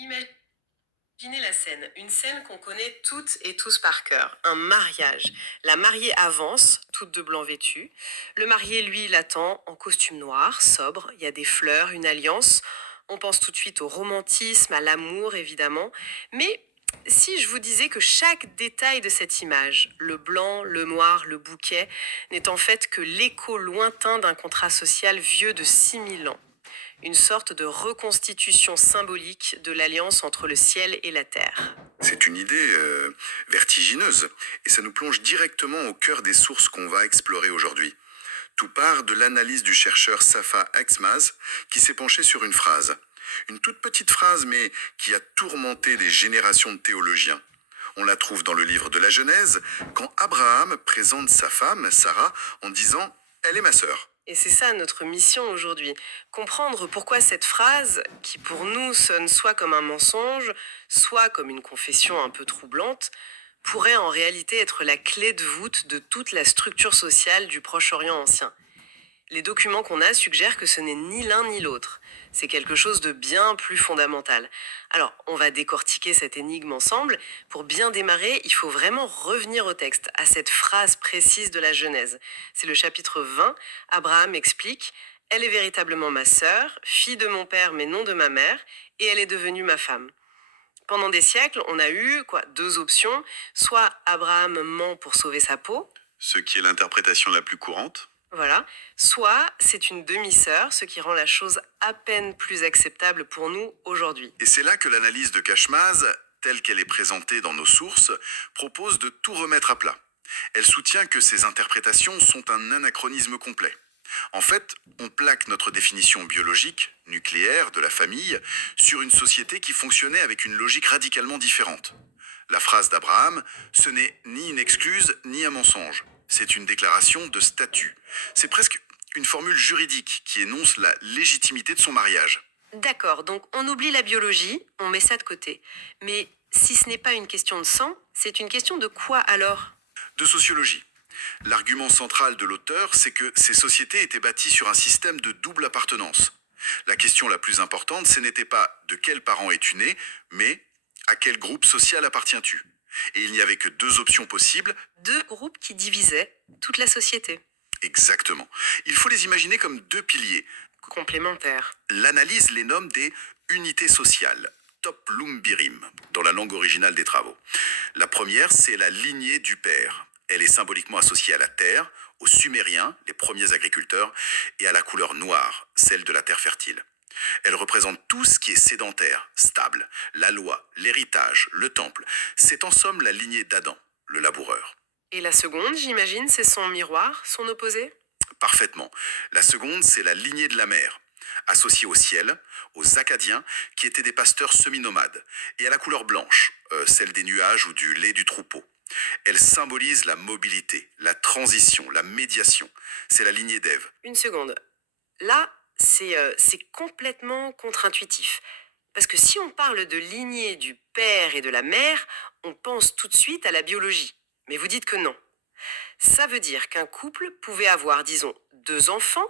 Imaginez la scène, une scène qu'on connaît toutes et tous par cœur, un mariage. La mariée avance, toute de blanc vêtue. Le marié, lui, l'attend en costume noir, sobre, il y a des fleurs, une alliance. On pense tout de suite au romantisme, à l'amour, évidemment. Mais si je vous disais que chaque détail de cette image, le blanc, le noir, le bouquet, n'est en fait que l'écho lointain d'un contrat social vieux de 6000 ans, une sorte de reconstitution symbolique de l'alliance entre le ciel et la terre. C'est une idée vertigineuse et ça nous plonge directement au cœur des sources qu'on va explorer aujourd'hui. Tout part de l'analyse du chercheur Safa Exmaz qui s'est penché sur une phrase. Une toute petite phrase mais qui a tourmenté des générations de théologiens. On la trouve dans le livre de la Genèse quand Abraham présente sa femme, Sarah, en disant ⁇ Elle est ma sœur ⁇ Et c'est ça notre mission aujourd'hui, comprendre pourquoi cette phrase, qui pour nous sonne soit comme un mensonge, soit comme une confession un peu troublante, pourrait en réalité être la clé de voûte de toute la structure sociale du Proche-Orient ancien. Les documents qu'on a suggèrent que ce n'est ni l'un ni l'autre. C'est quelque chose de bien plus fondamental. Alors, on va décortiquer cette énigme ensemble. Pour bien démarrer, il faut vraiment revenir au texte, à cette phrase précise de la Genèse. C'est le chapitre 20. Abraham explique: Elle est véritablement ma sœur, fille de mon père mais non de ma mère, et elle est devenue ma femme. Pendant des siècles, on a eu deux options. Soit Abraham ment pour sauver sa peau, Ce qui est l'interprétation la plus courante. voilà. Soit c'est une demi-sœur, ce qui rend la chose à peine plus acceptable pour nous aujourd'hui. Et c'est là que l'analyse de Cashmaz, telle qu'elle est présentée dans nos sources, propose de tout remettre à plat. Elle soutient que ces interprétations sont un anachronisme complet. En fait, on plaque notre définition biologique, nucléaire, de la famille, sur une société qui fonctionnait avec une logique radicalement différente. La phrase d'Abraham, ce n'est ni une excuse ni un mensonge. C'est une déclaration de statut. C'est presque une formule juridique qui énonce la légitimité de son mariage. D'accord, donc on oublie la biologie, on met ça de côté. Mais si ce n'est pas une question de sang, c'est une question de quoi alors? De sociologie. L'argument central de l'auteur, c'est que ces sociétés étaient bâties sur un système de double appartenance. La question la plus importante, ce n'était pas de quel parent es-tu né, mais à quel groupe social appartiens-tu. Et il n'y avait que deux options possibles. Deux groupes qui divisaient toute la société. Exactement. Il faut les imaginer comme deux piliers. Complémentaires. L'analyse les nomme des unités sociales, top lumbirim, dans la langue originale des travaux. La première, c'est la lignée du père. Elle est symboliquement associée à la terre, aux Sumériens, les premiers agriculteurs, et à la couleur noire, celle de la terre fertile. Elle représente tout ce qui est sédentaire, stable, la loi, l'héritage, le temple. C'est en somme la lignée d'Adam, le laboureur. Et la seconde, j'imagine, c'est son miroir, son opposé? Parfaitement. La seconde, c'est la lignée de la mer, associée au ciel, aux Acadiens, qui étaient des pasteurs semi-nomades, et à la couleur blanche, celle des nuages ou du lait du troupeau. Elle symbolise la mobilité, la transition, la médiation. C'est la lignée d'Ève. Une seconde. Là, c'est complètement contre-intuitif. Parce que si on parle de lignée du père et de la mère, on pense tout de suite à la biologie. Mais vous dites que non. Ça veut dire qu'un couple pouvait avoir, disons, deux enfants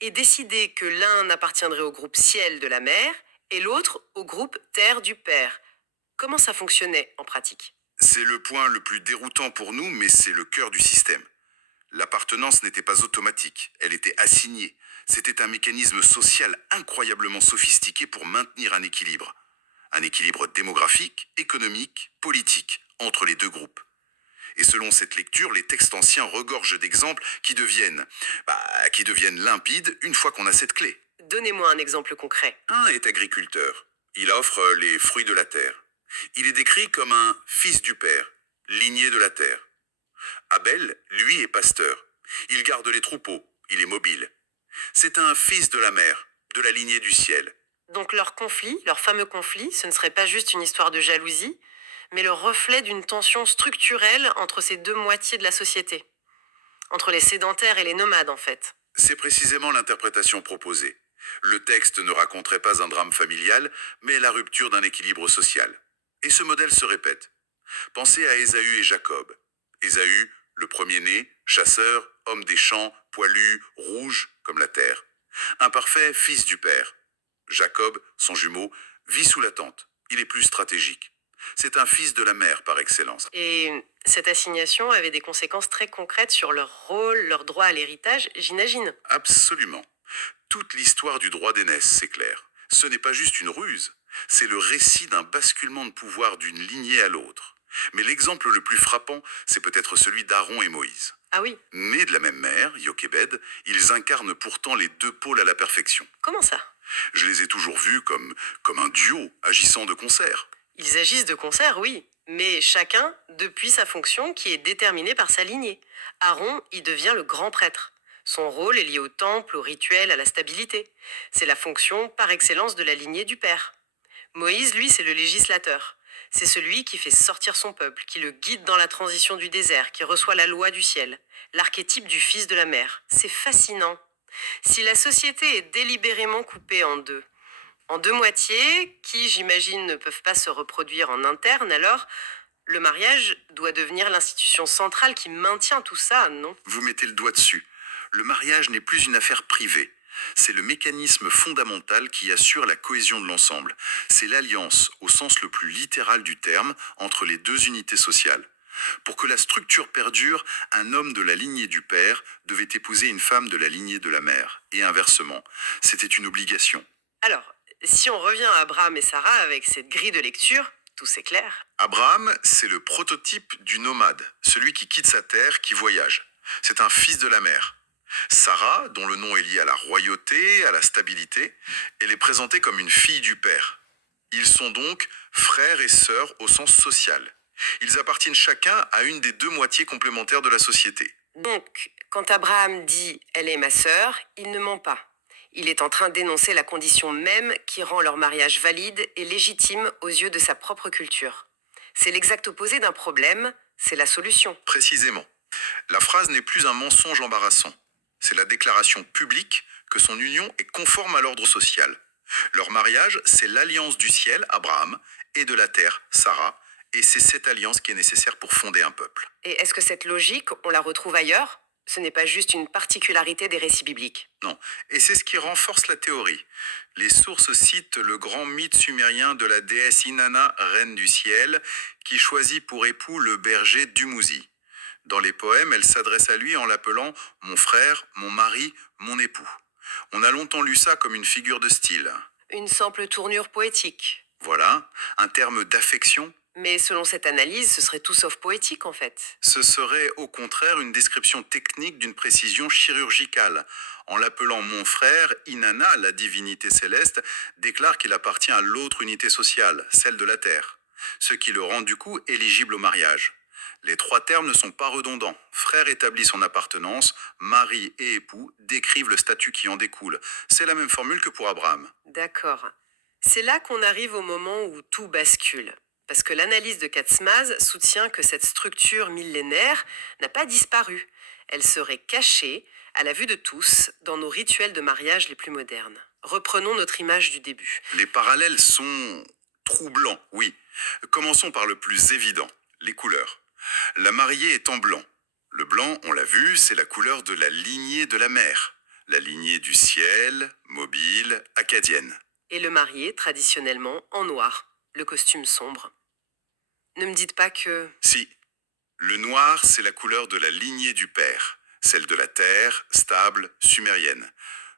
et décider que l'un appartiendrait au groupe ciel de la mère et l'autre au groupe terre du père. Comment ça fonctionnait en pratique? C'est le point le plus déroutant pour nous, mais c'est le cœur du système. L'appartenance n'était pas automatique, elle était assignée. C'était un mécanisme social incroyablement sophistiqué pour maintenir un équilibre. Un équilibre démographique, économique, politique, entre les deux groupes. Et selon cette lecture, les textes anciens regorgent d'exemples qui deviennent limpides une fois qu'on a cette clé. Donnez-moi un exemple concret. Un est agriculteur. Il offre les fruits de la terre. Il est décrit comme un fils du père, ligné de la terre. Abel, lui, est pasteur. Il garde les troupeaux, il est mobile. C'est un fils de la mer, de la lignée du ciel. Donc leur conflit, leur fameux conflit, ce ne serait pas juste une histoire de jalousie, mais le reflet d'une tension structurelle entre ces deux moitiés de la société. Entre les sédentaires et les nomades, en fait. C'est précisément l'interprétation proposée. Le texte ne raconterait pas un drame familial, mais la rupture d'un équilibre social. Et ce modèle se répète. Pensez à Ésaü et Jacob. Ésaü, le premier-né, chasseur, homme des champs, poilu, rouge comme la terre. Imparfait, fils du père. Jacob, son jumeau, vit sous la tente, Il est plus stratégique. C'est un fils de la mer par excellence. Et cette assignation avait des conséquences très concrètes sur leur rôle, leur droit à l'héritage, j'imagine. Absolument. Toute l'histoire du droit d'aînesse, c'est clair. Ce n'est pas juste une ruse, c'est le récit d'un basculement de pouvoir d'une lignée à l'autre. Mais l'exemple le plus frappant, c'est peut-être celui d'Aaron et Moïse. Ah oui, Nés de la même mère, Jochebed, ils incarnent pourtant les deux pôles à la perfection. comment ça? Je les ai toujours vus comme un duo agissant de concert. Ils agissent de concert, oui, mais chacun depuis sa fonction qui est déterminée par sa lignée. Aaron y devient le grand prêtre. Son rôle est lié au temple, au rituel, à la stabilité. C'est la fonction par excellence de la lignée du père. Moïse, lui, c'est le législateur. C'est celui qui fait sortir son peuple, qui le guide dans la transition du désert, qui reçoit la loi du ciel. L'archétype du fils de la mer. C'est fascinant. Si la société est délibérément coupée en deux moitiés, qui, j'imagine, ne peuvent pas se reproduire en interne, alors le mariage doit devenir l'institution centrale qui maintient tout ça, non? Vous mettez le doigt dessus. Le mariage n'est plus une affaire privée. C'est le mécanisme fondamental qui assure la cohésion de l'ensemble. C'est l'alliance, au sens le plus littéral du terme, entre les deux unités sociales. Pour que la structure perdure, un homme de la lignée du père devait épouser une femme de la lignée de la mère, et inversement. C'était une obligation. Alors, si on revient à Abraham et Sarah avec cette grille de lecture, tout c'est clair. Abraham, c'est le prototype du nomade, celui qui quitte sa terre, qui voyage. C'est un fils de la mer. Sarah, dont le nom est lié à la royauté, à la stabilité, elle est présentée comme une fille du père. Ils sont donc frères et sœurs au sens social. Ils appartiennent chacun à une des deux moitiés complémentaires de la société. Donc, quand Abraham dit elle est ma sœur, il ne ment pas. Il est en train d'énoncer la condition même qui rend leur mariage valide et légitime aux yeux de sa propre culture. C'est l'exact opposé d'un problème, c'est la solution. Précisément. La phrase n'est plus un mensonge embarrassant. C'est la déclaration publique que son union est conforme à l'ordre social. Leur mariage, c'est l'alliance du ciel, Abraham, et de la terre, Sarah, et c'est cette alliance qui est nécessaire pour fonder un peuple. Et est-ce que cette logique, on la retrouve ailleurs? Ce n'est pas juste une particularité des récits bibliques. Non, et c'est ce qui renforce la théorie. Les sources citent le grand mythe sumérien de la déesse Inanna, reine du ciel, qui choisit pour époux le berger Dumuzi. Dans les poèmes, elle s'adresse à lui en l'appelant mon frère, mon mari, mon époux. On a longtemps lu ça comme une figure de style. Une simple tournure poétique. Voilà, un terme d'affection. Mais selon cette analyse, ce serait tout sauf poétique en fait. Ce serait au contraire une description technique d'une précision chirurgicale. En l'appelant mon frère, Inanna, la divinité céleste, déclare qu'il appartient à l'autre unité sociale, celle de la Terre, ce qui le rend du coup éligible au mariage. Les trois termes ne sont pas redondants. Frère établit son appartenance, mari et époux décrivent le statut qui en découle. C'est la même formule que pour Abraham. D'accord. C'est là qu'on arrive au moment où tout bascule. Parce que l'analyse de Katzmaz soutient que cette structure millénaire n'a pas disparu. Elle serait cachée, à la vue de tous, dans nos rituels de mariage les plus modernes. Reprenons notre image du début. Les parallèles sont troublants, oui. Commençons par le plus évident, les couleurs. La mariée est en blanc. Le blanc, on l'a vu, c'est la couleur de la lignée de la mer. La lignée du ciel, mobile, acadienne. Et le marié, traditionnellement, en noir, le costume sombre. Ne me dites pas que... Si, le noir, c'est la couleur de la lignée du père, celle de la terre, stable, sumérienne.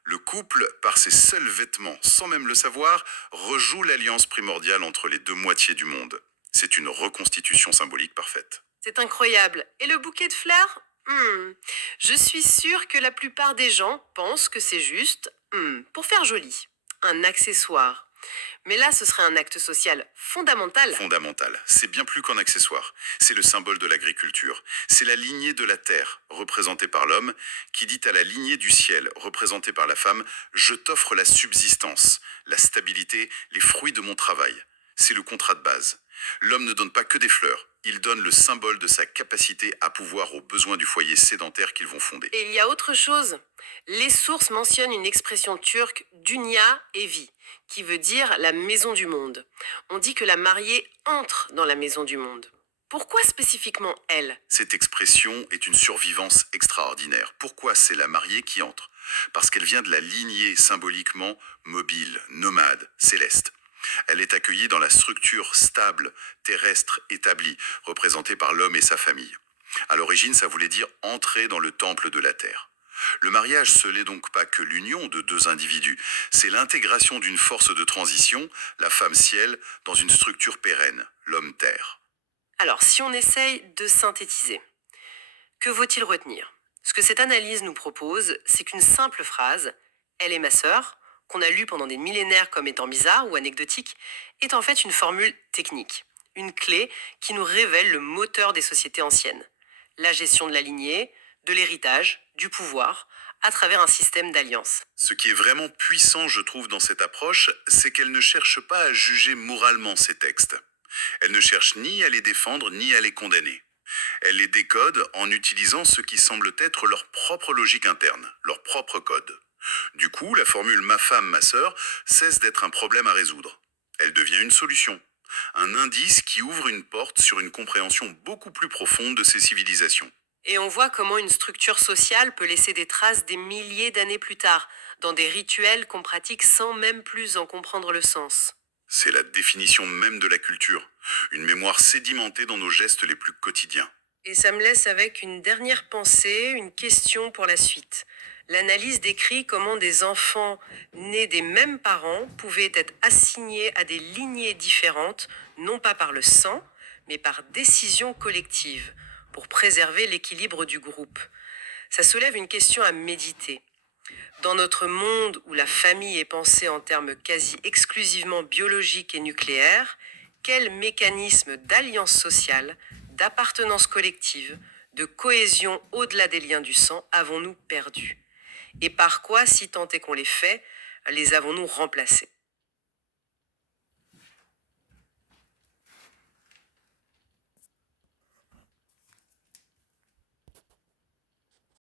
Le couple, par ses seuls vêtements, sans même le savoir, rejoue l'alliance primordiale entre les deux moitiés du monde. C'est une reconstitution symbolique parfaite. C'est incroyable. Et le bouquet de fleurs? Je suis sûre que la plupart des gens pensent que c'est juste, pour faire joli, un accessoire. Mais là, ce serait un acte social fondamental. Fondamental, c'est bien plus qu'un accessoire. C'est le symbole de l'agriculture. C'est la lignée de la terre, représentée par l'homme, qui dit à la lignée du ciel, représentée par la femme, je t'offre la subsistance, la stabilité, les fruits de mon travail. C'est le contrat de base. L'homme ne donne pas que des fleurs, il donne le symbole de sa capacité à pouvoir aux besoins du foyer sédentaire qu'ils vont fonder. Et il y a autre chose. Les sources mentionnent une expression turque, dunya evi, qui veut dire la maison du monde. On dit que la mariée entre dans la maison du monde. Pourquoi spécifiquement elle? Cette expression est une survivance extraordinaire. Pourquoi c'est la mariée qui entre? Parce qu'elle vient de la lignée symboliquement mobile, nomade, céleste. Elle est accueillie dans la structure stable, terrestre, établie, représentée par l'homme et sa famille. À l'origine, ça voulait dire entrer dans le temple de la terre. Le mariage, ce n'est donc pas que l'union de deux individus, c'est l'intégration d'une force de transition, la femme ciel, dans une structure pérenne, l'homme terre. Alors, si on essaye de synthétiser, que faut-il retenir? Ce que cette analyse nous propose, c'est qu'une simple phrase, elle est ma sœur, qu'on a lue pendant des millénaires comme étant bizarre ou anecdotique, est en fait une formule technique, une clé qui nous révèle le moteur des sociétés anciennes. La gestion de la lignée, de l'héritage, du pouvoir, à travers un système d'alliances. Ce qui est vraiment puissant, je trouve, dans cette approche, c'est qu'elle ne cherche pas à juger moralement ces textes. Elle ne cherche ni à les défendre ni à les condamner. Elle les décode en utilisant ce qui semble être leur propre logique interne, leur propre code. Du coup, la formule ma femme, ma sœur cesse d'être un problème à résoudre. Elle devient une solution, un indice qui ouvre une porte sur une compréhension beaucoup plus profonde de ces civilisations. Et on voit comment une structure sociale peut laisser des traces des milliers d'années plus tard, dans des rituels qu'on pratique sans même plus en comprendre le sens. C'est la définition même de la culture, une mémoire sédimentée dans nos gestes les plus quotidiens. Et ça me laisse avec une dernière pensée, une question pour la suite. L'analyse décrit comment des enfants nés des mêmes parents pouvaient être assignés à des lignées différentes, non pas par le sang, mais par décision collective, pour préserver l'équilibre du groupe. Ça soulève une question à méditer. Dans notre monde où la famille est pensée en termes quasi exclusivement biologiques et nucléaires, quel mécanisme d'alliance sociale, d'appartenance collective, de cohésion au-delà des liens du sang avons-nous perdus? Et par quoi, si tant est qu'on les fait, les avons-nous remplacés?